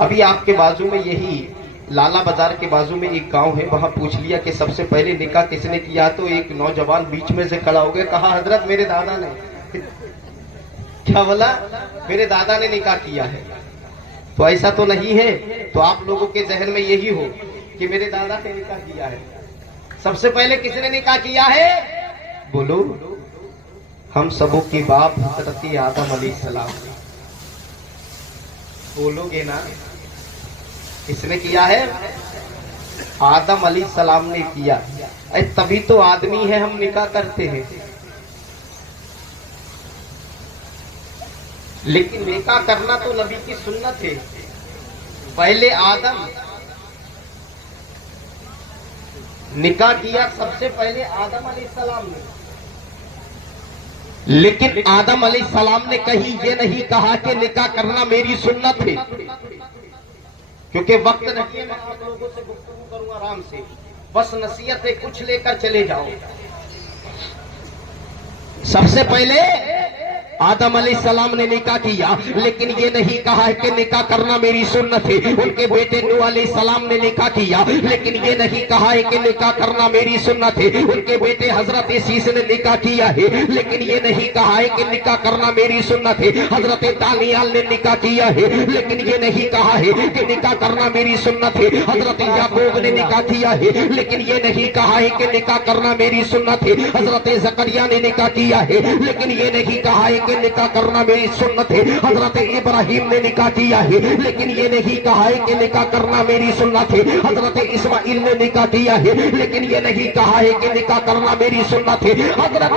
अभी आपके बाजू में यही लाला बाजार के बाजू में एक गांव है, वहां पूछ लिया कि सबसे पहले निकाह किसने किया, तो एक नौजवान बीच में से खड़ा हो गया, कहा हजरत मेरे दादा ने। क्या बोला? मेरे दादा ने निकाह किया है। तो ऐसा तो नहीं है, तो आप लोगों के जहन में यही हो कि मेरे दादा ने निकाह किया है। सबसे पहले किसने निकाह किया है? बोलो। हम सबों के बाप हजरत आदम अलैहिस्सलाम। बोलोगे ना? किसने किया है? आदम अलैहिस्सलाम ने किया। तभी तो आदमी है, हम निकाह करते हैं। लेकिन निकाह करना तो नबी की सुन्नत है। पहले आदम निकाह किया, सबसे पहले आदम अलैहिस्सलाम ने। लेकिन आदम अलैहिस्सलाम ने कहीं ये नहीं कहा कि निकाह करना मेरी सुन्नत है, क्योंकि वक्त नहीं है, मैं आप लोगों से गुफ्तगू करूं आराम से। बस नसीहत है, कुछ लेकर चले जाओ। सबसे पहले आदम अलैहिस्सलाम ने निकाह किया, लेकिन ये नहीं कहा है कि निकाह करना मेरी सुन्नत है। उनके बेटे नूह अलैहिस्सलाम ने निकाह किया, लेकिन ये नहीं कहा है कि निकाह करना मेरी सुन्नत है। उनके बेटे हजरत शीश ने निकाह किया है, लेकिन ये नहीं कहा है कि निकाह करना मेरी सुन्नत है। हजरत दानियाल ने निकाह किया है, लेकिन ये नहीं कहा है कि निकाह करना मेरी सुन्नत है। हजरत याकूब ने निकाह किया है, लेकिन ये नहीं कहा है कि निकाह करना मेरी सुन्नत है। हजरत जकरिया ने निकाह किया है, लेकिन ये नहीं कहा है कि निकाह करना मेरी सुन्नत है। हजरत इब्राहिम ने निकाह किया है, लेकिन ये नहीं कहा है कि निकाह करना मेरी सुन्नत है। हजरत इस्माइल ने निकाह किया है, लेकिन ये नहीं कहा है कि निकाह करना मेरी सुन्नत है। हजरत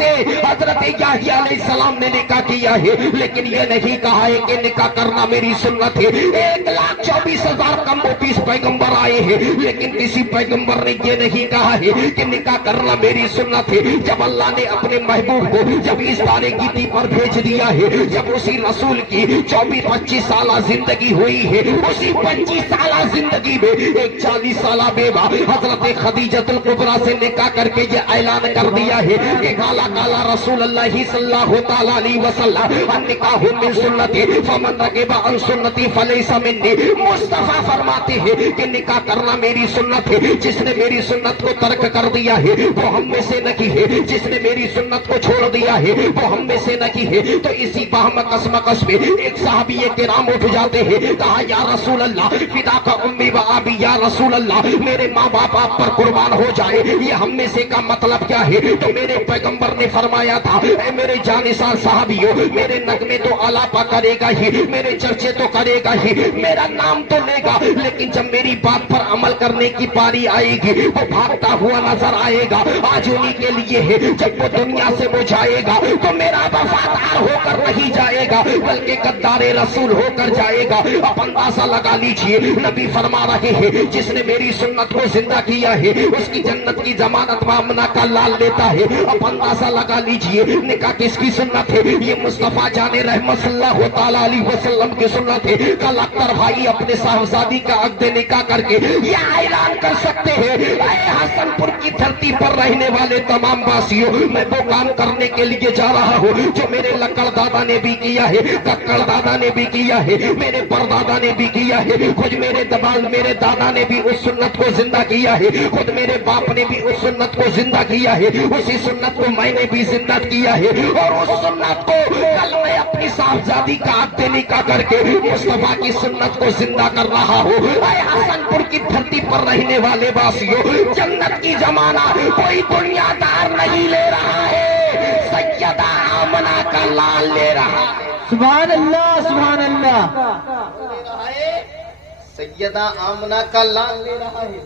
याह्या अलैहिस्सलाम ने निकाह किया है, लेकिन ये नहीं कहा है कि निकाह करना मेरी सुन्नत है। 1,24,000 कम पीस पैगंबर आए हैं, लेकिन किसी पैगंबर ने ये नहीं कहा है कि निकाह करना मेरी सुन्नत है। जब अल्लाह ने अपने महबूब को जब इस तारीकी पर भेज दिया है, जब उसी रसूल की 24-25 साल जिंदगी हुई है, उसी 25 साल जिंदगी में एक 40 साल बेवा हजरत खदीजतुल कुबरा से निकाह करके ये ऐलान कर दिया है कि काला काला रसूल अल्लाह सल्लल्लाहु तआला अलैहि वसल्लम निकाहु मिन सुन्नती फमन रगिबा अन सुन्नती फलैसा मिन्नी। मुस्तफा फरमाते हैं कि निकाह करना मेरी सुन्नत है। जिसने मेरी सुन्नत को तर्क कर दिया है वो हम में से नहीं है, जिसने मेरी सुन्नत को छोड़ दिया है वो हम में से नहीं है। तो इसी बाहमकस मकस में एक सहाबी किराम उठ जाते हैं, कहा या रसूल अल्लाह फिदा का उम्मी व अबी, या रसूल अल्लाह मेरे माँ बाप आप पर कुर्बान हो जाए, ये हम में से का मतलब क्या है? तो मेरे पैगंबर ने फरमाया था, ए मेरे जानिसार सहाबियों, मेरे नगमे तो आलापा करेगा ही, मेरे चर्चे तो करेगा ही, मेरा नाम तो लेगा, लेकिन जब मेरी बात पर अमल करने की पारी आएगी वो भागता हुआ नजर आएगा। आज उन्हीं के लिए है, जब वो दुनिया से वो जाएगा तो मेरा वफादार होकर नहीं जाएगा, बल्कि गद्दारे रसूल होकर जाएगा। अब अंदाजा लगा लीजिए, नबी फरमा रहे हैं जिसने मेरी सुन्नत को जिंदा किया है उसकी जन्नत की जमानत मामना का लाल लेता है। अब अंदाजा लगा लीजिए निकाह किसकी सुन्नत है? ये मुस्तफा जाने रहमत सल्लल्लाहु तआला अलैहि वसल्लम की सुन्नत है। कल अख्तर भाई अपने साहबजादी का अक़्द निकाह करके यह ऐलान कर सकते हैं, हसनपुर की धरती पर रहने वाले तमाम वासियों, मैं वो काम करने के लिए जा रहा हूँ जो मेरे लक्कड़ दादा ने भी किया है, कक्कड़ दादा ने भी किया है, मेरे परदादा ने भी किया है, खुद मेरे दबाल मेरे दादा ने भी उस सुन्नत को जिंदा किया है, खुद मेरे बाप ने भी उस सुन्नत को जिंदा किया है, उसी सुन्नत को मैंने भी जिंदा किया है। और उस सुन्नत को कल मैं अपनी साहबजादी का अक़्द निकाह करके मुस्तफा की सुन्नत को जिंदा कर रहा हूँ। हसनपुर की धरती पर रहने वाले वासियों, जन्नत की जमाना कोई दुनियादार नहीं ले रहा है, सैयदा आमना का लाल ले रहा है। सुभान अल्लाह, सुभान अल्लाह। सैयदा आमना का लाल ले रहा है।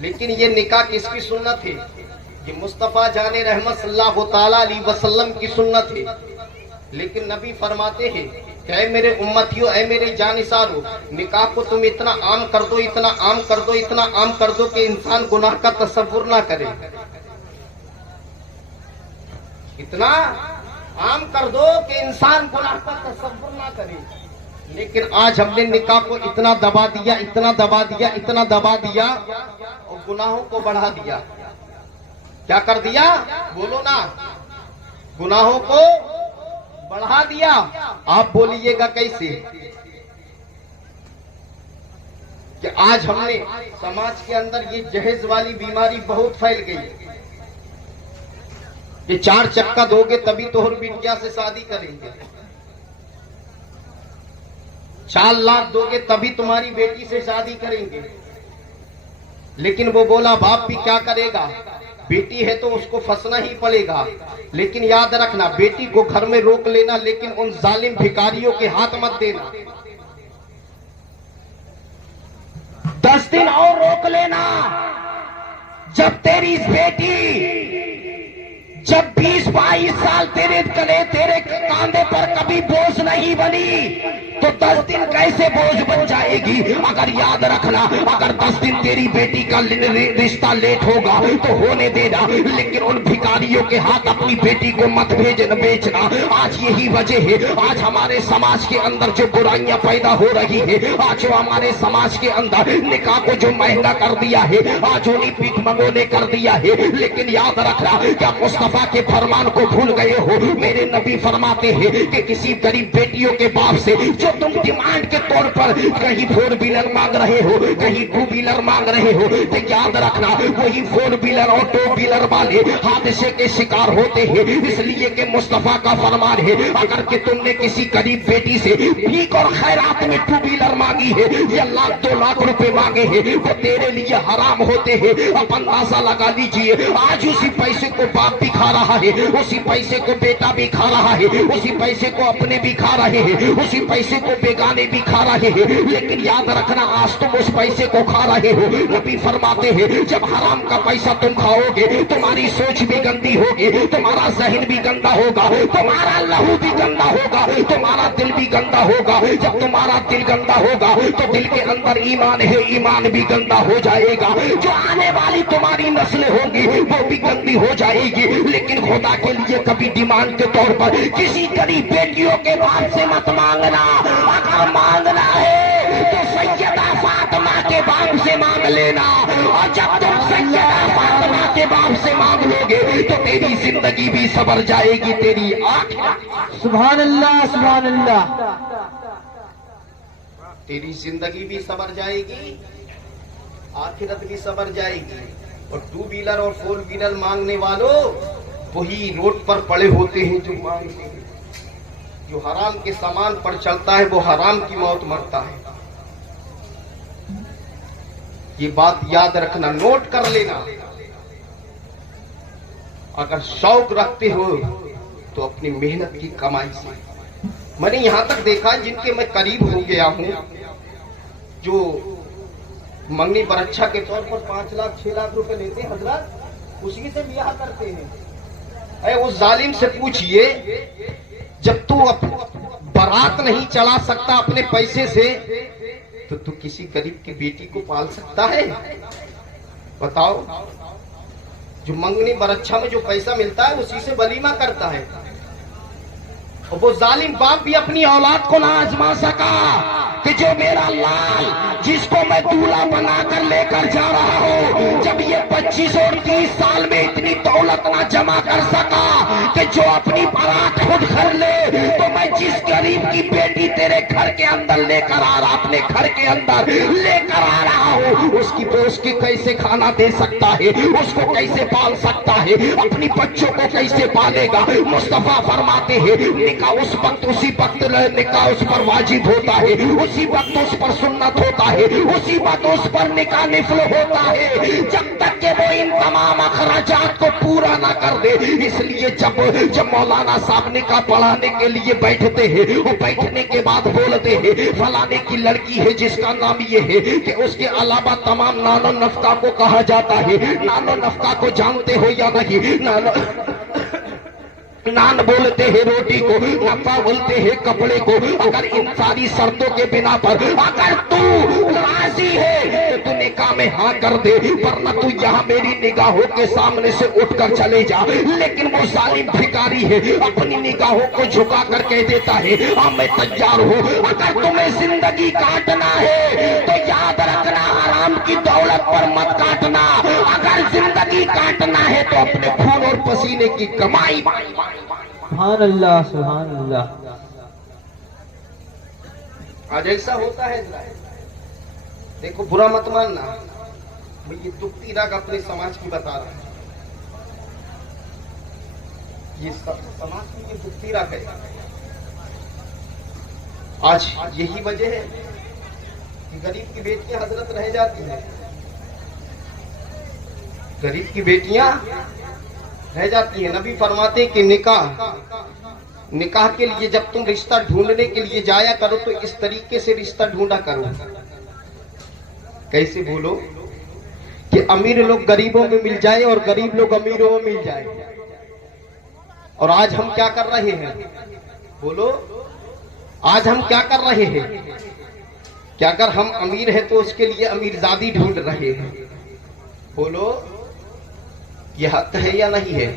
लेकिन ये निकाह किसकी सुन्नत है? ये मुस्तफा जाने रहमत सल्लल्लाहु तआला अलैहि वसल्लम की सुन्नत है। लेकिन नबी फरमाते हैं कि ऐ मेरे उम्मतियों, ऐ मेरे जानिसारों, निकाह को तुम इतना आम कर दो, इतना आम कर दो, इतना आम कर दो कि इंसान गुनाह का तसव्वुर ना करे। इतना आम कर दो कि इंसान गुनाह का तसव्वुर ना करे। लेकिन आज हमने निकाह को इतना दबा दिया, इतना दबा दिया, इतना दबा दिया और गुनाहों को बढ़ा दिया। क्या कर दिया? बोलो ना। गुनाहों को बढ़ा दिया। आप बोलिएगा कैसे? कि आज हमने समाज के अंदर ये जहेज वाली बीमारी बहुत फैल गई कि 4 चक्का दोगे तभी तोहर बिटिया से शादी करेंगे, 4 लाख दोगे तभी तुम्हारी बेटी से शादी करेंगे। लेकिन वो बोला बाप भी क्या करेगा, बेटी है तो उसको फंसना ही पड़ेगा। लेकिन याद रखना, बेटी को घर में रोक लेना, लेकिन उन जालिम भिखारियों के हाथ मत देना। 10 दिन और रोक लेना। जब तेरी बेटी जब 20-22 साल तेरे कांधे पर कभी बोझ नहीं बनी तो 10 दिन कैसे बोझ बन जाएगी। अगर याद रखना, अगर 10 दिन तेरी बेटी का रिश्ता लेट होगा तो होने देना, लेकिन उन भिखारियों के हाथ अपनी बेटी को मत बेचना। आज यही वजह है, आज हमारे समाज के अंदर जो बुराइयां पैदा हो रही है, आज जो हमारे समाज के अंदर निकाह को जो महंगा कर दिया है, आज उन्हीं भिखमंगों ने कर दिया है। लेकिन याद रखना, क्या मुस्तफा के फरमान को भूल गए हो? मेरे नबी फरमाते हैं कि किसी गरीब बेटियों के बाप से जो तुम डिमांड के तौर पर कहीं 4 व्हीलर मांग रहे हो, कहीं 2 व्हीलर मांग रहे हो, तो याद रखना वही 4 व्हीलर और 2 व्हीलर वाले हादसे के शिकार होते हैं। इसलिए कि मुस्तफा का फरमान है, अगर कि तुमने किसी गरीब बेटी से भीख और खैरात में 2 व्हीलर मांगी है या 1-2 लाख रुपए मांगे हैं, वो तेरे लिए हराम होते हैं। अब अंदाजा लगा लीजिए, आज उसी पैसे को बाप भी खा रहा है, उसी पैसे को बेटा भी खा रहा है, उसी पैसे को अपने भी खा रहे हैं, उसी पैसे को बेगाने भी खा रहे हैं। लेकिन याद रखना, आज तुम उस पैसे को खा रहे हो। नबी फरमाते हैं, जब हराम का पैसा तुम खाओगे तुम्हारी सोच भी गंदी होगी, तुम्हारा जहन भी गंदा होगा, तुम्हारा लहू भी गंदा होगा, तुम्हारा दिल भी गंदा होगा। जब तुम्हारा दिल गंदा होगा तो दिल के अंदर ईमान है, ईमान भी गंदा हो जाएगा। जो आने वाली तुम्हारी नस्लें होंगी वो भी गंदी हो जाएगी। लेकिन खुदा के लिए कभी डिमांड के तौर पर किसी गरीब बेटियों के बाप से मत मांगना। अगर मांगना है तो सैयदा फातिमा के बाप से मांग लेना, और जब तुम सैयदा फातिमा के बाप से मांग लोगे तो तेरी जिंदगी भी सवर जाएगी, तेरी आखिरत। सुभान अल्लाह, सुभान अल्लाह। तेरी जिंदगी भी सवर जाएगी, आखिरत भी सवर जाएगी। और 2 व्हीलर और 4 व्हीलर मांगने वालों वही रोड पर पड़े होते हैं जो मांगते हैं। जो हराम के सामान पर चलता है वो हराम की मौत मरता है। ये बात याद रखना, नोट कर लेना। अगर शौक रखते हो तो अपनी मेहनत की कमाई से। मैंने यहां तक देखा जिनके मैं करीब हो गया हूं, जो मंगनी बरच्छा के तौर पर 5 लाख 6 लाख रुपए लेते हैं हजरत, उसी से ब्याह करते हैं। अरे उस जालिम से पूछिए, जब तू बारात नहीं चला सकता अपने पैसे से तो तू किसी गरीब की बेटी को पाल सकता है? बताओ। जो मंगनी बरच्छा में जो पैसा मिलता है उसी से वलीमा करता है। और वो जालिम बाप भी अपनी औलाद को ना आजमा सका कि जो मेरा लाल जिसको मैं दूल्हा बनाकर लेकर जा रहा हूँ, जब ये 25 और 30 साल में इतनी दौलत ना जमा कर सका कि जो अपनी बारात खुद कर ले, तो मैं जिस गरीब की बेटी तेरे घर के अंदर लेकर आ रहा, अपने घर के अंदर लेकर आ रहा हूँ, उसकी कैसे खाना दे सकता है, उसको कैसे पाल सकता है, अपनी बच्चों को कैसे पालेगा। मुस्तफा फरमाते हैं, निकाह उस वक्त उसी वक्त निकाह उस पर वाजिब होता है, उसी वक्त उस पर सुन्नत होता है, उसी वक्त उस पर निकाह निफल होता है, जब तक कि वो इन तमाम अखराजात को पूरा ना कर दे। इसलिए जब मौलाना साहब निकाह पढ़ाने के लिए बैठते हैं, वो बैठने के बाद बोलते हैं फलाने की लड़की है जिसका नाम ये है कि उसके अलावा तमाम नानो नफ्का को कहा जाता है। नानो नफ्का को जानते हो या नहीं? नान बोलते हैं रोटी को, नफा बोलते हैं कपड़े को। अगर इन सारी शर्तों के बिना पर अगर तू राजी है तो तू निकाह में हाँ कर दे, वरना तू यहाँ मेरी निगाहों के सामने से उठकर चले जा। लेकिन वो जालिम भिखारी है, अपनी निगाहों को झुका कर कह देता है हाँ मैं तैयार हूँ। अगर तुम्हें जिंदगी काटना है तो याद रखना, हराम की दौलत पर मत काटना। अगर जिंदगी काटना है तो अपने खून और पसीने की कमाई। सुभान अल्लाह, सुभान अल्लाह। आज ऐसा होता है देखो बुरा मत मानना, मैं ये दुखती राग अपने समाज की बता रहा हूं। ये समाज की ये दुखती राग है। आज यही वजह है कि गरीब की बेटियां हजरत रह जाती हैं। गरीब की बेटियां रह जाती हैं। नबी फरमाते कि निकाह के लिए जब तुम रिश्ता ढूंढने के लिए जाया करो तो इस तरीके से रिश्ता ढूंढा करो। कैसे बोलो कि अमीर लोग गरीबों में मिल जाए और गरीब लोग अमीरों में मिल जाए। और आज हम क्या कर रहे हैं? बोलो, आज हम क्या कर रहे हैं? क्या अगर हम अमीर हैं तो उसके लिए अमीरजादी ढूंढ रहे हैं? बोलो, यह हक है या नहीं है?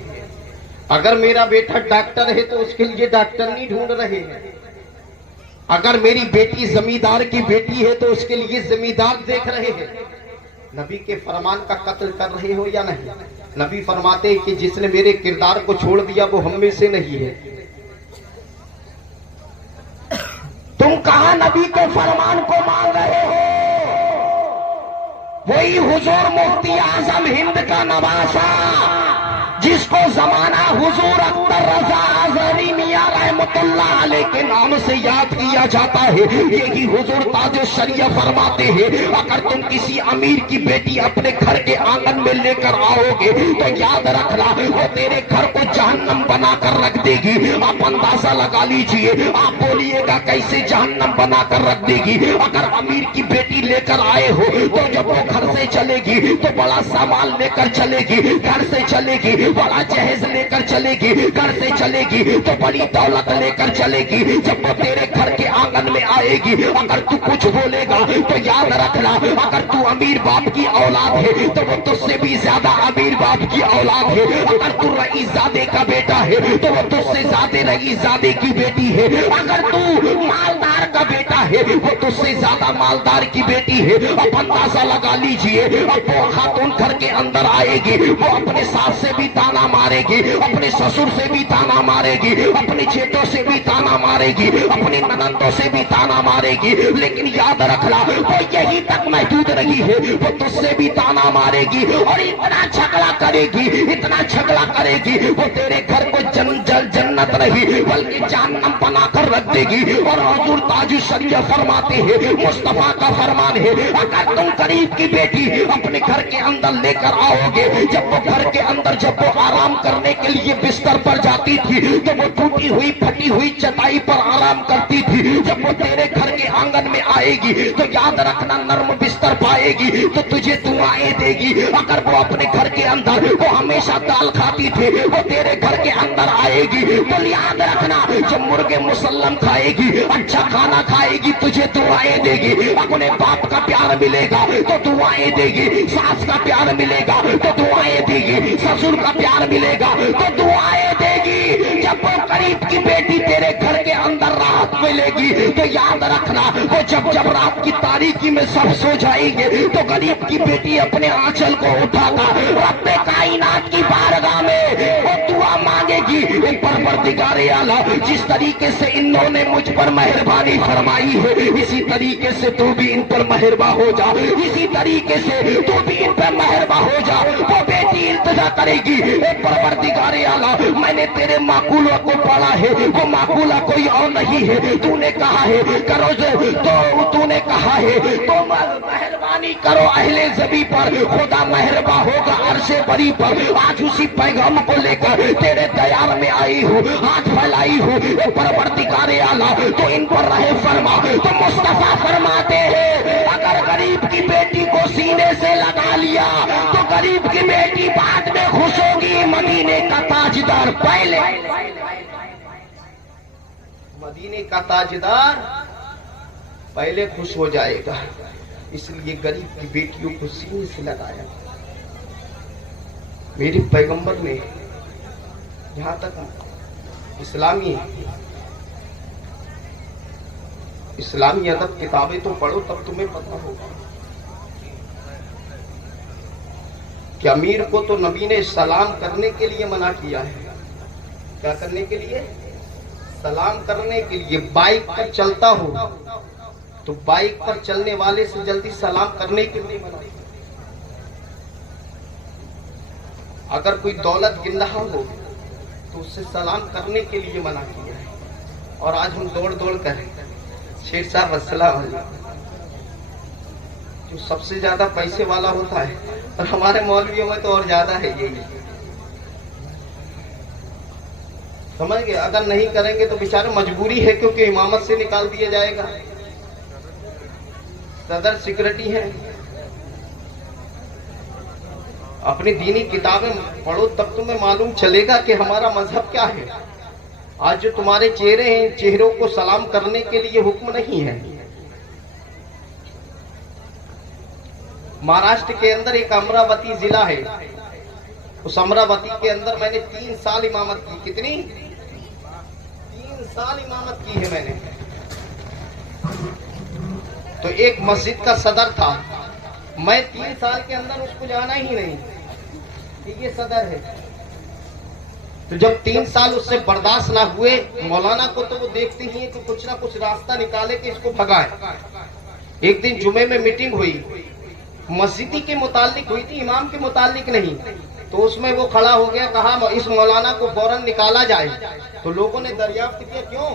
अगर मेरा बेटा डॉक्टर है तो उसके लिए डॉक्टर नहीं ढूंढ रहे हैं। अगर मेरी बेटी जमींदार की बेटी है तो उसके लिए जमींदार देख रहे हैं। नबी के फरमान का कत्ल कर रहे हो या नहीं? नबी फरमाते कि जिसने मेरे किरदार को छोड़ दिया वो हम में से नहीं है। तुम कहां नबी के फरमान को मान रहे हो? वही हुजूर मुफ्ती आजम हिंद का नवासा, जिसको जमाना हुजूर अख्तर रजा आजरी मियां रहमतुल्लाह अलैह के नाम से याद किया जाता है, यही हुजूर ताज शरिया फरमाते हैं अगर तुम किसी अमीर की बेटी अपने घर के आंगन में लेकर आओगे तो याद रखना वो तेरे घर को जहन्नम बनाकर रख देगी। आप अंदाजा लगा लीजिए। आप बोलिएगा कैसे जहन्नम बनाकर रख देगी? अगर अमीर की बेटी लेकर आए हो तो जब वो घर से चलेगी तो बड़ा सामान लेकर चलेगी, घर से चलेगी बड़ा जहेज लेकर चलेगी, घर से चलेगी तो बड़ी दौलत लेकर चलेगी। जब वो तेरे घर के आंगन में आएगी अगर तू कुछ बोलेगा तो याद रखना अगर तू अमीर बाप की औलाद है तो वो तुझसे भी ज्यादा अमीर बाप की औलाद है। अगर तू रईसजादे का बेटा है तो वो तुझसे ज्यादा रईसजादे की बेटी है। अगर तू मालदार का बेटा है वो तुझसे ज्यादा मालदार की बेटी है। अब अंदाजा लगा लीजिए। अब वो खातून घर के अंदर आएगी, वो अपने सास से भी ताना मारेगी, अपने ससुर से भी ताना मारेगी, अपने जेठों से भी ताना मारेगी, अपनी ननंदों से भी ताना मारेगी। लेकिन याद रखना वो यही तक महदूद रही है, वो तुझसे भी ताना मारेगी और इतना झगड़ा करेगी, इतना झगड़ा करेगी वो तेरे घर को जन्नत नहीं बल्कि जहन्नम बनाकर रख देगी। और हुजूर ताज शरीयत फरमाते हैं, मुस्तफा का फरमान है अगर तुम गरीब की बेटी अपने घर के अंदर लेकर आओगे, जब वो घर के अंदर जब वो आराम करने के लिए बिस्तर पर जाती थी तो वो टूटी हुई फटी हुई चटाई पर आराम करती थी। जब वो तेरे घर के आंगन में आएगी तो याद रखना नर्म बिस्तर पाएगी तो तुझे दुआएं देगी। अगर वो अपने घर के अंदर वो हमेशा दाल खाती थी, वो तेरे घर के अंदर आएगी तो याद रखना जब मुर्गे मुसल्लम खाएगी, अच्छा खाना खाएगी, तुझे दुआएं देगी। अपने बाप का प्यार मिलेगा तो दुआएं देगी, सास का प्यार मिलेगा तो दुआएं देगी, ससुर का प्यार मिलेगा तो दुआएं देगी। जब वो गरीब की बेटी तेरे घर के अंदर राहत मिलेगी तो याद रखना वो जब जब रात की तारीकी में सब सो जाएंगे तो गरीब की बेटी अपने आंचल को उठाकर रब्बे कायनात की बारगाह में वो दुआ मांगेगी, परवरदिगारे आला जिस तरीके से इन्होंने मुझ पर मेहरबानी फरमाई है इसी तरीके से तू भी इन पर मेहरबा हो जा, इसी तरीके से तू भी इन पर मेहरबा हो जा। वो बेटी इंतजा करेगी, परवरदिगारे आला मैंने तेरे माकूला को पढ़ा है, वो माकूला कोई और नहीं है, तूने कहा है करो जो तो तूने कहा है तो मेहरबानी करो अहले ज़बी पर, खुदा मेहरबा होगा अर्शे बरी पर। आज उसी पैगाम को लेकर तेरे दयार में आई हूँ, हाथ फैलाई हूँ, परवरदिगारे आला तो इन पर रहे फरमा। तो मुस्तफा फरमाते हैं अगर गरीब की बेटी को सीने से लगा लिया तो गरीब की बेटी बाद में खुश होगी। मदीने का ताजदार पहले, मदीने का ताजदार पहले खुश हो जाएगा। इसलिए गरीब की बेटियों को सीने से लगाया। मेरे पैगंबर ने जहां तक इस्लामी अदब किताबें तो पढ़ो तब तुम्हें पता होगा कि अमीर को तो नबी ने सलाम करने के लिए मना किया है। क्या करने के लिए? सलाम करने के लिए। बाइक पर चलता हो तो बाइक पर चलने वाले से जल्दी सलाम करने के लिए मना। अगर कोई दौलत गिन रहा हो तो उससे सलाम करने के लिए मना किया है। और आज हम दौड़ दौड़ कर शेर साहब अस्सलाम जो सबसे ज्यादा पैसे वाला होता है, और हमारे मौलवियों में तो और ज्यादा है यही। समझ गए? अगर नहीं करेंगे तो बेचारे मजबूरी है, क्योंकि इमामत से निकाल दिया जाएगा। सदर सिक्योरिटी है। अपनी दीनी किताबें पढ़ो तब तुम्हें मालूम चलेगा कि हमारा मजहब क्या है। आज जो तुम्हारे चेहरे हैं, चेहरों को सलाम करने के लिए हुक्म नहीं है। महाराष्ट्र के अंदर एक अमरावती जिला है, उस अमरावती के अंदर मैंने 3 साल इमामत की। कितनी? 3 साल इमामत की है मैंने। तो एक मस्जिद का सदर था, मैं 3 साल के अंदर उसको जाना ही नहीं कि ये सदर है। तो जब 3 साल उससे बर्दाश्त ना हुए, मौलाना को तो वो देखते ही है कि कुछ ना कुछ रास्ता निकाले कि इसको भगाए। एक दिन जुमे में मीटिंग हुई, मस्जिदी के मुतालिक हुई थी, इमाम के मुतालिक नहीं। तो उसमें वो खड़ा हो गया, कहा इस मौलाना को फौरन निकाला जाए। तो लोगों ने दरियाफ्त किया, क्यों?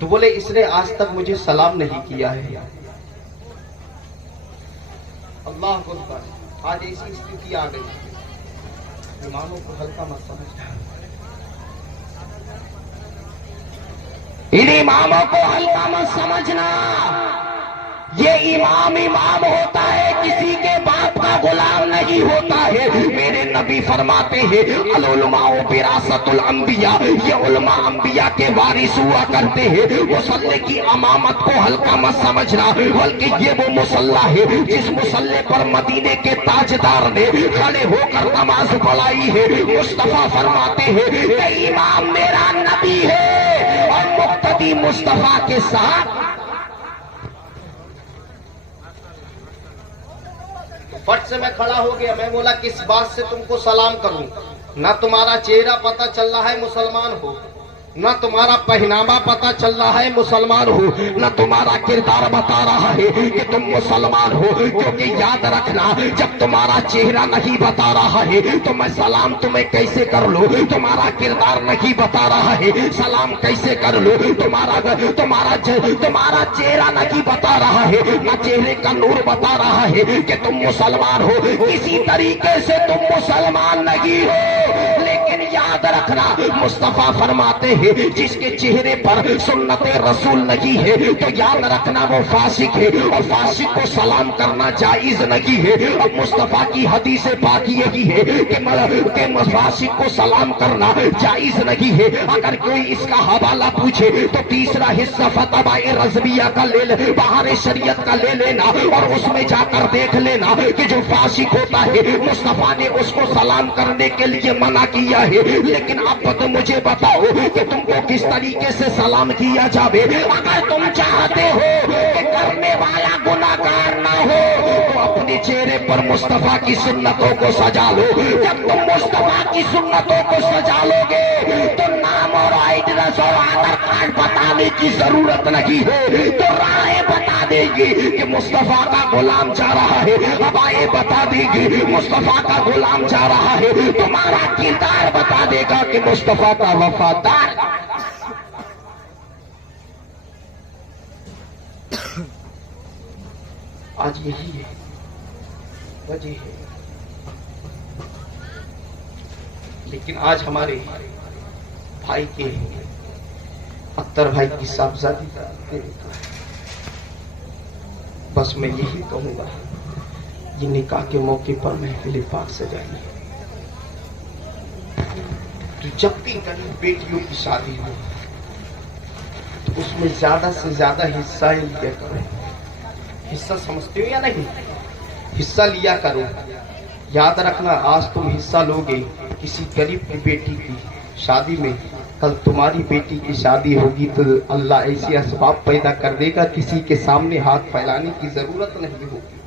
तो बोले इसने आज तक मुझे सलाम नहीं किया है। अल्लाह अकबर। आज ऐसी स्थिति आ गई, इमामों को हल्का मत समझना। इन इमामों को हल्का मत समझना। ये इमाम इमाम होता है, किसी के बाप का गुलाम नहीं होता है। मेरे नबी फरमाते हैं अल उलमाओ विरासतुल अंबिया, ये उलमा अंबिया के वारिस हुआ करते हैं। मुसल्ले की अमामत को हल्का मत समझना, बल्कि ये वो मुसल्ला है जिस मुसल्ले पर मदीने के ताजदार ने खड़े होकर नमाज पढ़ाई है। मुस्तफा फरमाते हैं कि इमाम मेरा नबी है और मुक्तदी मुस्तफा के साथ। फट से मैं खड़ा हो गया, मैं बोला किस बात से तुमको सलाम करूं? ना तुम्हारा चेहरा पता चल रहा है मुसलमान हो, न तुम्हारा पहनावा पता चल रहा है मुसलमान हो, न तुम्हारा किरदार बता रहा है कि तुम मुसलमान हो। क्योंकि याद रखना, जब तुम्हारा चेहरा नहीं बता रहा है तो मैं सलाम तुम्हें कैसे कर लूं? तुम्हारा किरदार नहीं बता रहा है, सलाम कैसे कर लूं? तुम्हारा चेहरा नहीं बता रहा है, न चेहरे का नूर बता रहा है कि तुम मुसलमान हो। किसी तरीके से तुम मुसलमान नहीं हो। लेकिन याद रखना, मुस्तफा फरमाते हैं जिसके चेहरे पर सुन्नते रसूल नहीं है तो याद रखना वो फासिक है, और फासिक को सलाम करना जायज नहीं है। अब मुस्तफा की हदीस पाक यही है कि फासिक को सलाम करना जायज नहीं है। अगर कोई इसका हवाला पूछे तो तीसरा हिस्सा फतवाए रज़विया का ले ले, बाहर शरीयत का ले लेना, और उसमें जाकर देख लेना कि जो फासिक होता है मुस्तफा ने उसको सलाम करने के लिए मना किया है। लेकिन अब तो मुझे बताओ कि तुमको किस तरीके से सलाम किया जावे। अगर तुम चाहते हो कि करने वाला गुनाहगार ना हो तो अपने चेहरे पर मुस्तफा की सुन्नतों को सजा लो। जब तुम मुस्तफा की सुन्नतों को सजा लोगे तो नाम और एड्रेस और आधार कार्ड बताने की जरूरत नहीं है, तो राहें बता देगी कि मुस्तफा का गुलाम जा रहा है, हवाएं बता देगी मुस्तफा का गुलाम जा रहा है, तुम्हारा किरदार बता देगा कि मुस्तफा का वफादार। आज यही है वजह है। लेकिन आज हमारे भाई के अख्तर भाई की साहबजादी का बस मैं यही कहूंगा, ये निकाह के मौके पर महफिल पाक सजाइए। तो जब भी कहीं बेटियों की शादी हो तो उसमें ज्यादा से ज्यादा हिस्सा लिया करो। हिस्सा समझते हो या नहीं? हिस्सा लिया करो। याद रखना, आज तुम हिस्सा लोगे किसी गरीब की बेटी की शादी में, कल तुम्हारी बेटी की शादी होगी तो अल्लाह ऐसे असबाब पैदा कर देगा, किसी के सामने हाथ फैलाने की जरूरत नहीं होगी।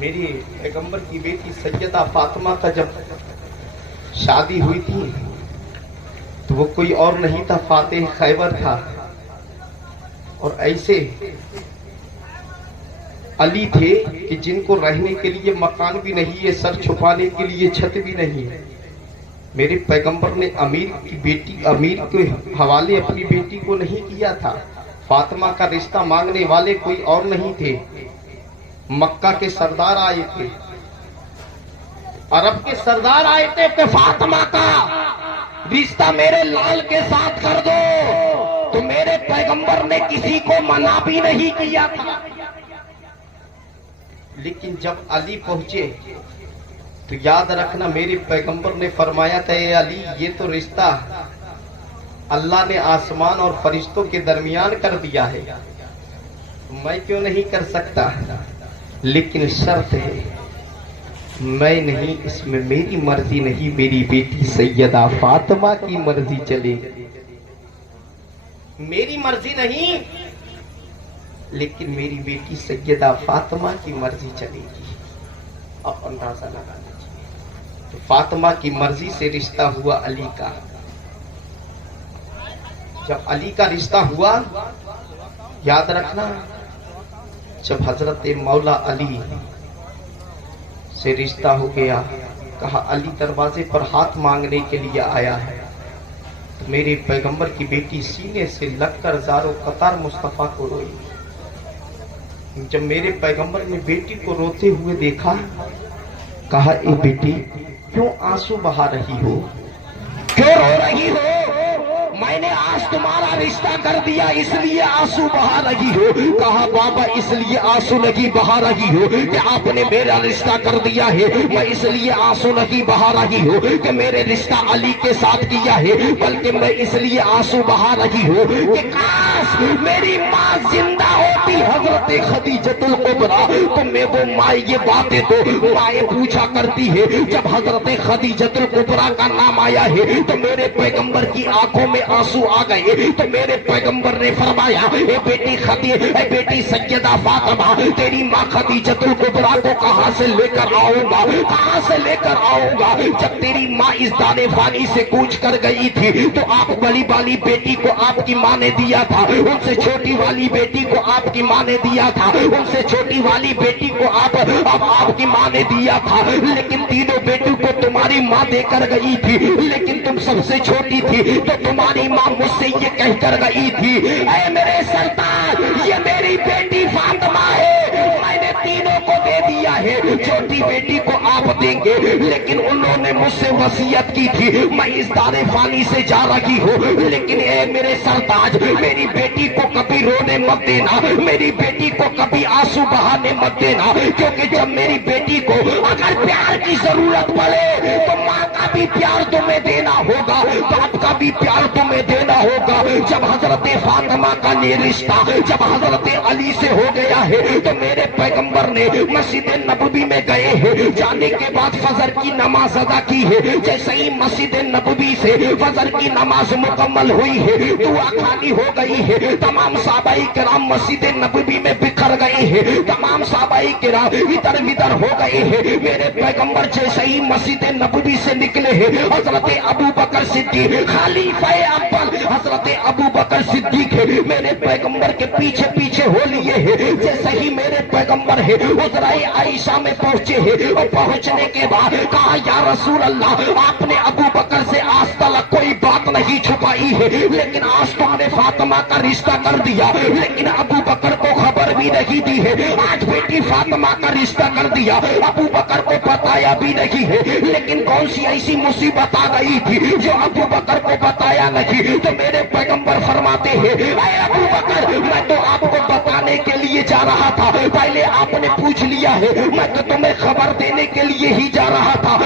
मेरी पैगंबर की बेटी सैयदा फातिमा का जब शादी हुई थी तो वो कोई और नहीं था, फातेह खैबर था। और ऐसे अली थे कि जिनको रहने के लिए मकान भी नहीं है, सर छुपाने के लिए छत भी नहीं है। मेरे पैगंबर ने अमीर के हवाले अपनी बेटी को नहीं किया था। फातिमा का रिश्ता मांगने वाले कोई और नहीं थे, मक्का के सरदार आए थे, अरब के सरदार आए थे कि फातिमा का रिश्ता मेरे लाल के साथ कर दो। तो मेरे पैगंबर ने किसी को मना भी नहीं किया था। लेकिन जब अली पहुंचे तो याद रखना, मेरे पैगंबर ने फरमाया था, ए अली, ये तो रिश्ता अल्लाह ने आसमान और फरिश्तों के दरमियान कर दिया है, मैं क्यों नहीं कर सकता? लेकिन शर्त है, मैं नहीं, इसमें मेरी मर्जी नहीं, मेरी बेटी सैयदा फातिमा की मर्जी चलेगी। मेरी मर्जी नहीं, लेकिन मेरी बेटी सैयदा फातिमा की मर्जी चलेगी। अब अंदाजा लगा लीजिए। तो फातिमा की मर्जी से रिश्ता हुआ अली का। जब अली का रिश्ता हुआ, याद रखना, जब हजरत मौला अली से रिश्ता हो गया, कहा अली दरवाजे पर हाथ मांगने के लिए आया है। तो मेरे पैगंबर की बेटी सीने से लगकर ज़ारो कतार मुस्तफा को रोई। जब मेरे पैगंबर ने बेटी को रोते हुए देखा, कहा, ए बेटी, क्यों आंसू बहा रही हो, क्यों रो रही हो? मैंने आज तुम्हारा रिश्ता कर दिया, इसलिए आंसू बहा रही हो। कहा, बाबा, इसलिए आंसू नहीं बहा रही हो कि आपने मेरा रिश्ता कर दिया है, मैं इसलिए आंसू नहीं बहा रही हो कि मेरे रिश्ता अली के साथ किया है, बल्कि मैं इसलिए आंसू बहा रही हूँ कि काश मेरी माँ जिंदा होती, हजरत खदीजतुल कुबरा। तो मैं वो माँ, ये बातें तो माएँ पूछा करती है। जब हजरत खदीजतुल कुबरा का नाम आया है तो मेरे पैगंबर की आंखों में आंसू आ गए। तो मेरे पैगंबर ने फरमाया, ए बेटी सैयदा फातिमा, तेरी माँ खदीजतुल कुबरा को कहां से लेकर आऊंगा, कहां से लेकर आऊंगा? जब तेरी माँ इस दाने फानी से कूच कर गई थी तो आप बड़ी वाली बेटी को आपकी माँ ने दिया था, उनसे छोटी वाली बेटी को आपकी माँ ने दिया था, उनसे छोटी वाली बेटी को अब आपकी माँ ने दिया था। लेकिन तीनों बेटी को तुम्हारी माँ देकर गई थी, लेकिन तुम सबसे छोटी थी। तो तुम्हारी माँ मुझसे ये कहकर गई थी, ऐ मेरे सरताज, ये मेरी बेटी फातिमा है, मैंने तीनों को दे दिया है, छोटी बेटी को आप देंगे। लेकिन उन्होंने मुझसे वसीयत की थी, मैं इस दाने फानी से जा रही हूँ, लेकिन ऐ मेरे सरताज, मेरी बेटी को कभी रोने मत देना, मेरी बेटी को कभी आंसू बहाने मत देना, क्योंकि जब मेरी बेटी को अगर प्यार की जरूरत पड़े तो माँ का भी प्यार तुम्हें देना होगा, बाप का भी प्यार तुम्हें देना होगा। जब हजरत फातिमा का ये रिश्ता जब हजरत अली से हो गया है तो मेरे पैगंबर ने मस्जिद नबवी में गए हैं, जाने के बाद फजर की नमाज अदा की है। जैसे ही मस्जिद नबवी से फजर की नमाज मुकम्मल हुई है, दुआ खाली हो गई है, तमाम सहाबाई किराम मस्जिद नबवी में बिखर गए हैं, तमाम सहाबाई किराम इधर विधर हो गए हैं। मेरे पैगंबर जैसे ही मस्जिद नबवी से निकले हैं, हजरत अबू बकर सिद्दीक खलीफा अव्वल हजरत अबू बकर सिद्दीक है, मेरे पैगंबर के पीछे पीछे हो लिए है। जैसे ही मेरे पैगंबर है उजराए आयशा में पहुंचे हैं, और पहुंचने के बाद कहा, या रसूल अल्लाह, आपने अबू बकर से आज तक कोई बात नहीं छुपाई है, लेकिन आज तुमने फातिमा का रिश्ता कर दिया, लेकिन अबू बकर को खबर भी नहीं दी है। आज बेटी फातिमा का रिश्ता कर दिया, अबू बकर को बताया भी नहीं है, लेकिन कौन सी ऐसी मुसीबत आ गई थी जो अबू बकर को बताया नहीं? तो मेरे पैगंबर फरमाते हैं, ऐ अबू बकर, मैं तो आपको बताने के लिए जा रहा था, पहले आपने पूछ लिया है, मैं तो तुम्हें खबर देने के लिए ही जा रहा था,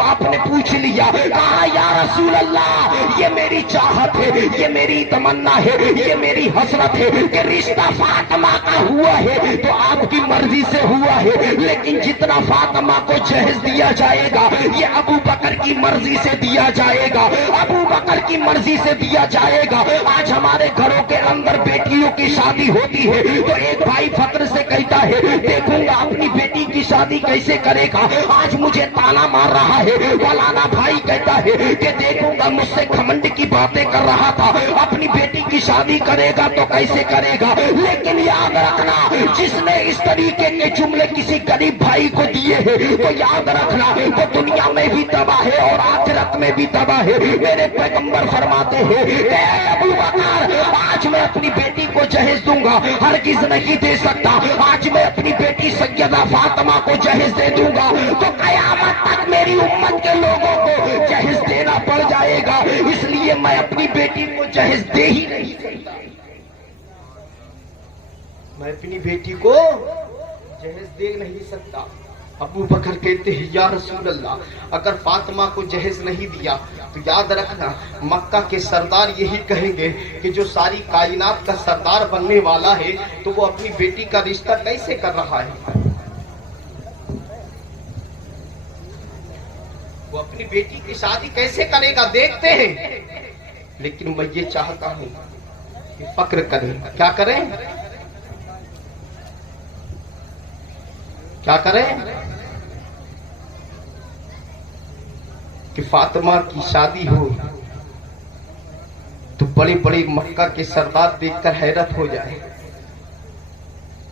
आपने पूछ लिया। कहा, या रसूल अल्लाह, ये मेरी चाहत है, ये मेरी तमन्ना है, ये मेरी हसरत है कि रिश्ता फातिमा मक्का हुआ है तो आपकी मर्जी से हुआ है, लेकिन जितना फातिमा को जहेज दिया जाएगा ये अबू बकर की मर्जी से दिया जाएगा, अबू बकर की मर्जी से दिया जाएगा। आज हमारे घरों के अंदर बेटियों की शादी होती है तो एक भाई फक्र से कहता है देखूंगा अपनी बेटी की शादी कैसे करेगा, आज मुझे ताना मार रहा है। फलाना भाई कहता है कि देखूंगा मुझसे घमंड की बातें कर रहा था, अपनी बेटी की शादी करेगा तो कैसे करेगा। लेकिन याद रखना, जिसने इस तरीके के जुमले किसी गरीब भाई को दिए हैं तो याद रखना वो दुनिया में भी तबाह है और आखिरत में भी तबाह है। मेरे पैगंबर फरमाते हैं अबू बकर आज मैं अपनी बेटी को जहेज दूंगा, हरगिज नहीं दे सकता। आज मैं अपनी बेटी सैयदा फातिमा को जहेज दे दूंगा तो कयामत तक मेरी उम्मत के लोगों को जहेज देना पड़ जाएगा, इसलिए मैं अपनी बेटी को जहेज दे ही नहीं सकता। मैं अपनी बेटी को जहेज दे नहीं सकता। अबू बकर कहते हैं या रसूल अल्लाह, अगर फातिमा को जहेज नहीं दिया तो याद रखना मक्का के सरदार यही कहेंगे कि जो सारी कायनात का सरदार बनने वाला है तो वो अपनी बेटी का रिश्ता कैसे कर रहा है, वो अपनी बेटी की शादी कैसे करेगा, देखते हैं। लेकिन मैं ये चाहता हूं कि फक्र करें, क्या करें, क्या करें कि फातिमा की शादी हो तो बड़े बड़े मक्का के सरदार देखकर हैरत हो जाए,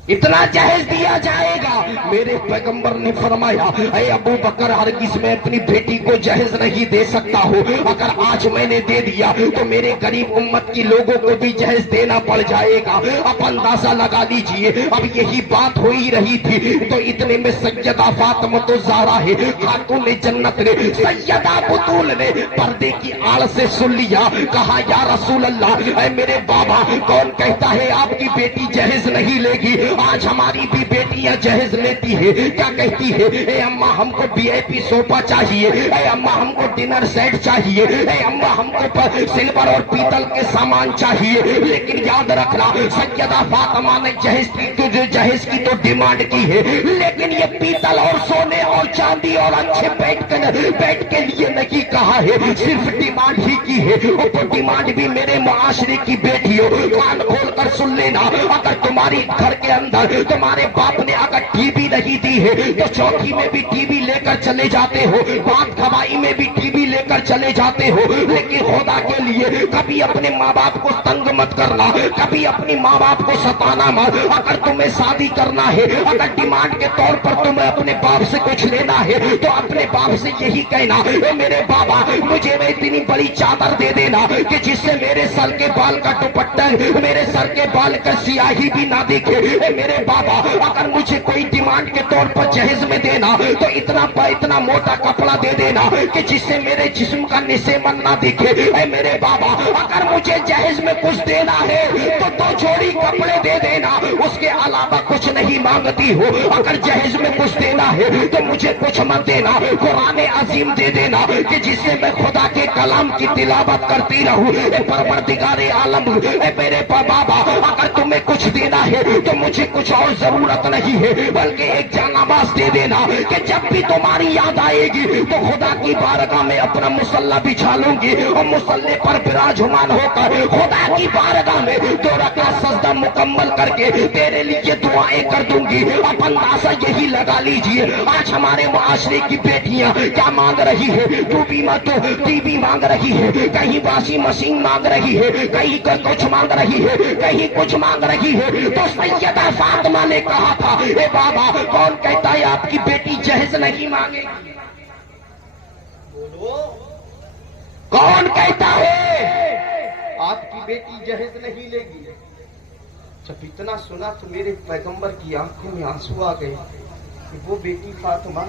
इतना जहेज दिया जाएगा। मेरे पैगंबर ने फरमाया ऐ अबू बकर हरगिज मैं अपनी बेटी को जहेज नहीं दे सकता हूँ, अगर आज मैंने दे दिया तो मेरे गरीब उम्मत की लोगों को भी जहेज देना पड़ जाएगा। अब अंदाजा लगा लीजिए, अब यही बात हो ही रही थी तो इतने में सैयदा फातिमा तो ज़हरा है खातून जन्नत ने, सैयदा बुतूल ने पर्दे की आड़ से सुन लिया, कहा या रसूल अल्लाह ऐ मेरे बाबा कौन कहता है आपकी बेटी जहेज नहीं लेगी, आज हमारी भी बेटियां जहेज लेती है। क्या कहती है ए अम्मा हमको वीआईपी सोफा चाहिए, ए अम्मा हमको डिनर सेट चाहिए, ए अम्मा हमको सिल्वर और पीतल के सामान चाहिए। लेकिन याद रखना सैयदा फातिमा ने जहेज की तो डिमांड की है, लेकिन ये पीतल और सोने और चांदी और अच्छे बेड के लिए नहीं कहा है, सिर्फ डिमांड ही की है। तो डिमांड भी मेरे मुआशरे की बेटियों कान खोल कर सुन लेना, अगर तुम्हारी घर के अंदर तुम्हारे बाप ने अगर टीवी नहीं दी है तो चौकी में भी टीवी लेकर चले जाते हो, बात खवाई में भी टीवी लेकर चले जाते हो। लेकिन खुदा के लिए कभी अपने माँ बाप को तंग मत करना, कभी अपनी माँ बाप को सताना मत। अगर तुम्हें शादी करना है, अगर डिमांड के तौर पर तुम्हें अपने बाप से कुछ लेना है तो अपने बाप से यही कहना मेरे बाबा मुझे में इतनी बड़ी चादर दे देना कि जिससे मेरे सर के बाल का दुपट्टा, मेरे सर के बाल का सियाही भी ना दिखे। मेरे बाबा अगर मुझे कोई डिमांड के तौर पर जहेज में देना तो इतना मोटा कपड़ा दे देना कि जिससे मेरे जिस्म का निशान ना दिखे। ऐ मेरे बाबा अगर मुझे जहेज में कुछ देना है तो 2 जोड़ी कपड़े दे देना, उसके अलावा कुछ नहीं मांगती हो। अगर जहेज में कुछ देना है तो मुझे कुछ मत देना, कुरान अजीम दे देना कि जिससे मैं खुदा के कलाम की तिलावत करती रहूं। परवरदिगारे आलम मेरे बाबा अगर तुम्हें कुछ देना है तो मुझे कुछ और जरूरत नहीं है, बल्कि एक जानाबाज दे देना कि जब भी तुम्हारी याद आएगी तो खुदा की बारगाह में अपना मुसल्ला बिछा लूंगी और मुसल्ले पर विराजमान होकर खुदा की बारगाह में 2 रकात सजदा मुकम्मल करके तेरे लिए दुआएं कर दूंगी। अब अंदाजा यही लगा लीजिए आज हमारे मुआशरे की बेटियां क्या मांग रही है, टीवी मांग रही है, कहीं वॉशिंग मशीन मांग रही है, कहीं कुछ मांग रही है, कहीं कुछ मांग रही है। तो सैयदा फातिमा ने कहा था ए बाबा कौन कहता है आपकी बेटी जहेज नहीं मांगेगी, बोलो कौन कहता है आपकी बेटी जहेज नहीं लेगी। जब इतना सुना तो मेरे पैगंबर की आंखों में आंसू आ गए कि वो बेटी फातिमा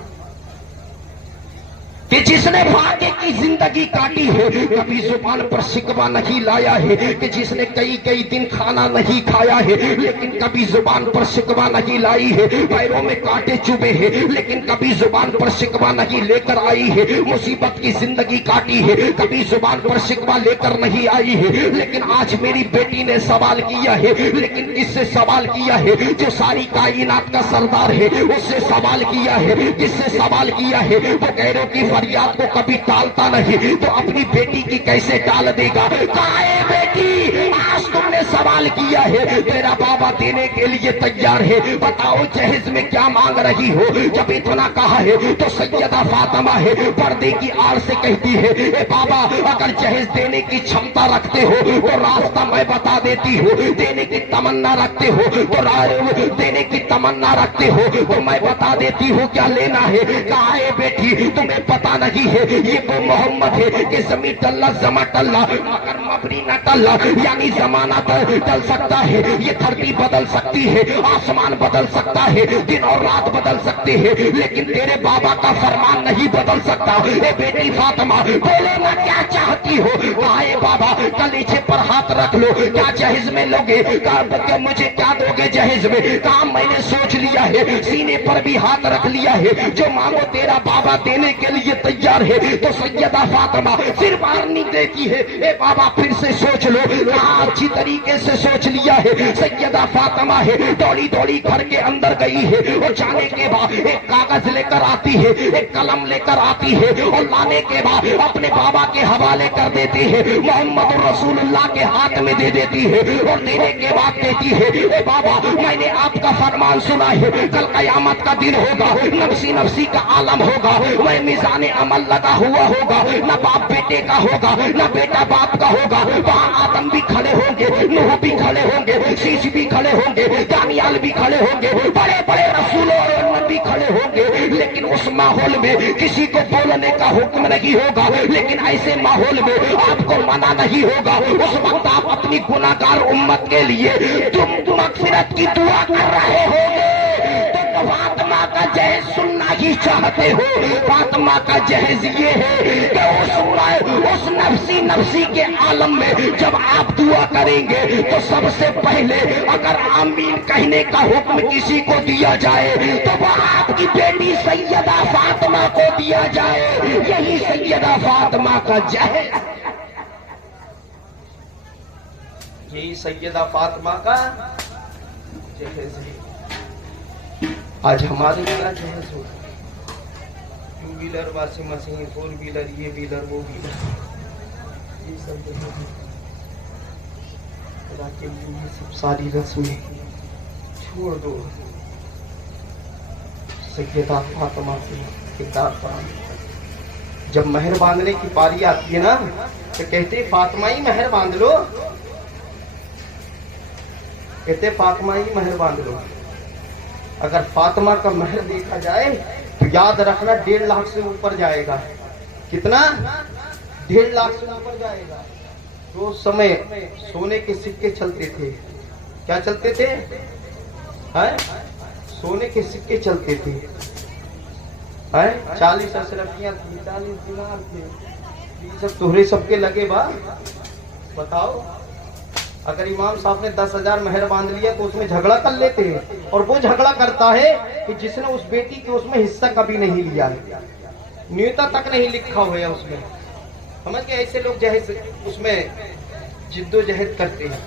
कि जिस जिसने भाग्य की जिंदगी काटी है, कभी जुबान पर शिकवा नहीं लाया है कि जिसने कई कई दिन खाना नहीं खाया है, लेकिन कभी जुबान पर शिकवा नहीं लाई है। पैरों में कांटे चुभे हैं, लेकिन कभी जुबान पर शिकवा नहीं लेकर आई है। मुसीबत की जिंदगी काटी है, कभी जुबान पर शिकवा लेकर नहीं आई है। लेकिन आज मेरी बेटी ने सवाल किया है, लेकिन किससे सवाल किया है? जो सारी कायनात का सरदार है, उससे सवाल किया है। किससे सवाल किया है? वो गैरों की फरियाद को कभी टालता नहीं, तो अपनी बेटी की कैसे टाल देगा? कहाँ है बेटी? आज तुमने सवाल किया है, तेरा बाबा देने के लिए तैयार है। बताओ जहेज में क्या मांग रही हो? जब इतना कहा है तो सैयदा फातिमा है, पर्दे की आड़ से कहती है, ए बाबा अगर जहेज देने की क्षमता रखते हो तो रास्ता मैं बता देती हूँ। देने की तमन्ना रखते हो तो देने की तमन्ना रखते हो तो मैं बता देती हूँ क्या लेना है। कहा है बेटी तुम्हें पता नहीं है ये वो मोहम्मद है कि जमी टल्ला जमा टल्ला मगर मबनी न टल्ला, यानी जमाना टल सकता है, ये धरती बदल सकती है, आसमान बदल सकता है, दिन और रात बदल सकते हैं, लेकिन तेरे बाबा का फरमान नहीं बदल सकता। ए बेटी फातिमा बोलो ना क्या चाहती हो? कहा है बाबा कलीजे पर हाथ रख लो, क्या जहेज में लोगे? कहा मुझे क्या दोगे जहेज में? कहा मैंने सोच लिया है, सीने पर भी हाथ रख लिया है, जो मांगो तेरा बाबा देने के लिए तैयार है। तो सैयदा फातिमा फिर बाहर नहीं देती है, ए बाबा फिर से सोच लो। कहा अच्छी तरीके से सोच लिया है। सैयदा फातिमा है, दौड़ी दौड़ी घर के अंदर गई है और जाने के बाद एक कागज लेकर आती है, एक कलम लेकर आती है और लाने के बाद अपने बाबा के हवाले कर देती है, मोहम्मद रसूलुल्लाह के हाथ में दे देती है और देने के बाद कहती है, ए बाबा मैंने आपका फरमान सुना है, कल कयामत का दिन होगा, नफसी नफसी का आलम होगा, वह मिजान अमल लगा हुआ होगा, न बाप बेटे का होगा न बेटा बाप का होगा। वहाँ आदम भी खड़े होंगे, नूह भी खड़े होंगे, शीश भी खड़े होंगे, दानियाल भी खड़े होंगे, बड़े बड़े रसूल और नबी खड़े होंगे। लेकिन उस माहौल में किसी को बोलने का हुक्म नहीं होगा, लेकिन ऐसे माहौल में आपको मना नहीं होगा। उस वक्त आप अपनी गुनाहगार उम्मत के लिए तुम मगफिरत की दुआ कर रहे होंगे। तो फातिमा का जहेज सुनना ही चाहते हो। फातिमा का जहेज ये है कि उस नफसी नफसी के आलम में जब आप दुआ करेंगे तो सबसे पहले अगर आमीन कहने का हुक्म किसी को दिया जाए तो वह आपकी बेटी सैयदा फातिमा को दिया जाए। यही सैयदा फातिमा का जहेज, यही सैयदा फातिमा का जहेज है। आज हमारे क्या जहेज हो? Two wheeler, washing machine, four wheeler, ये व्हीलर, वो व्हीलर, ये सब ये सब सारी रस्में छोड़ दो। सैयदा फातिमा से किताब पढ़ा। जब महर बांधने की पारी आती है ना तो कहते फातिमा ही महर बांध लो, कहते फातिमा ही महर बांध लो। अगर फातिमा का महर देखा जाए तो याद रखना 1.5 लाख से ऊपर जाएगा। कितना? 1.5 लाख से ऊपर जाएगा। तो उस समय सोने के सिक्के चलते थे। क्या चलते थे? है? सोने के सिक्के चलते थे। है? 40 अशरफियां थी, 40 दिनार थे, ये सब तोहरे सबके लगे बा। बताओ अगर इमाम साहब ने 10,000 महर बांध लिया तो उसमें झगड़ा कर लेते हैं, और वो झगड़ा करता है कि जिसने उस बेटी के उसमें हिस्सा कभी नहीं लिया है, न्यूनता तक नहीं लिखा हुआ है उसमें। समझ के ऐसे लोग जहेज उसमें जिद्दोजहद करते हैं।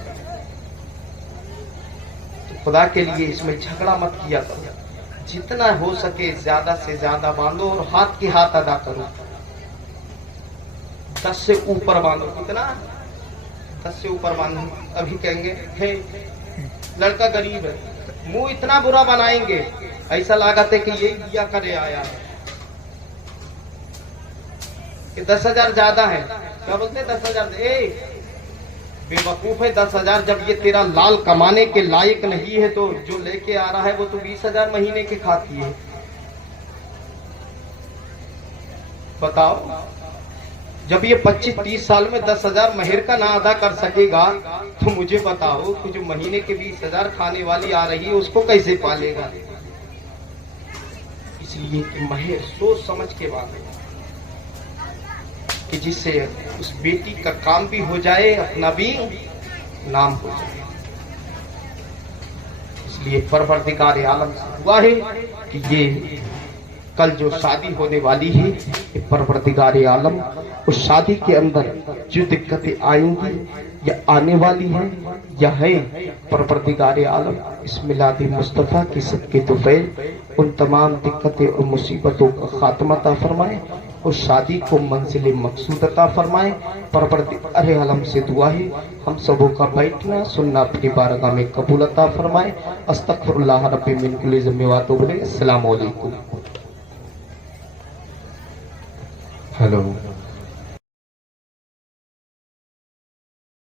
तो खुदा के लिए इसमें झगड़ा मत किया करो, जितना हो सके ज्यादा से ज्यादा बांधो और हाथ के हाथ अदा करो। 10 से ऊपर बांधो। कितना? 10 से ऊपर बांधो। अभी कहेंगे हे लड़का गरीब है, मुंह इतना बुरा बनाएंगे ऐसा लागत है कि ये दिया करे आया है कि 10,000 ज्यादा है। क्या बोलते हैं 10,000? बेवकूफ है 10,000। जब ये तेरा लाल कमाने के लायक नहीं है तो जो लेके आ रहा है वो तो 20,000 महीने के खाती है। बताओ जब ये 25-30 साल में 10,000 महर का ना अदा कर सकेगा तो मुझे बताओ कि जो महीने के 20,000 खाने वाली आ रही है उसको कैसे पालेगा? इसलिए कि महर सोच समझ के बात है। कि जिससे उस बेटी का काम भी हो जाए, अपना भी नाम हो जाए। इसलिए परवरदिगार आलम से दुआ है कि ये कल जो शादी होने वाली है, ये परवरदिगार आलम उस शादी के अंदर जो दिक्कतें आएंगी या आने वाली हैं या है, परवरदिगार आलम इस मिलाद मुस्तफ़ा की सदके तुफैल उन तमाम दिक्कतें और मुसीबतों का खात्मा अता फरमाए, उस शादी को मंजिल मकसूद अता फरमाए। परवरदिगार आलम से दुआ है हम सबों का बैठना सुनना अपनी बारगाह में कबूल अता फरमाए। अस्तगफिरुल्लाह रब्बी मिन कुल्ली ज़म्बि व अतूबु इलैह। अस्सलामु अलैकुम। हेलो।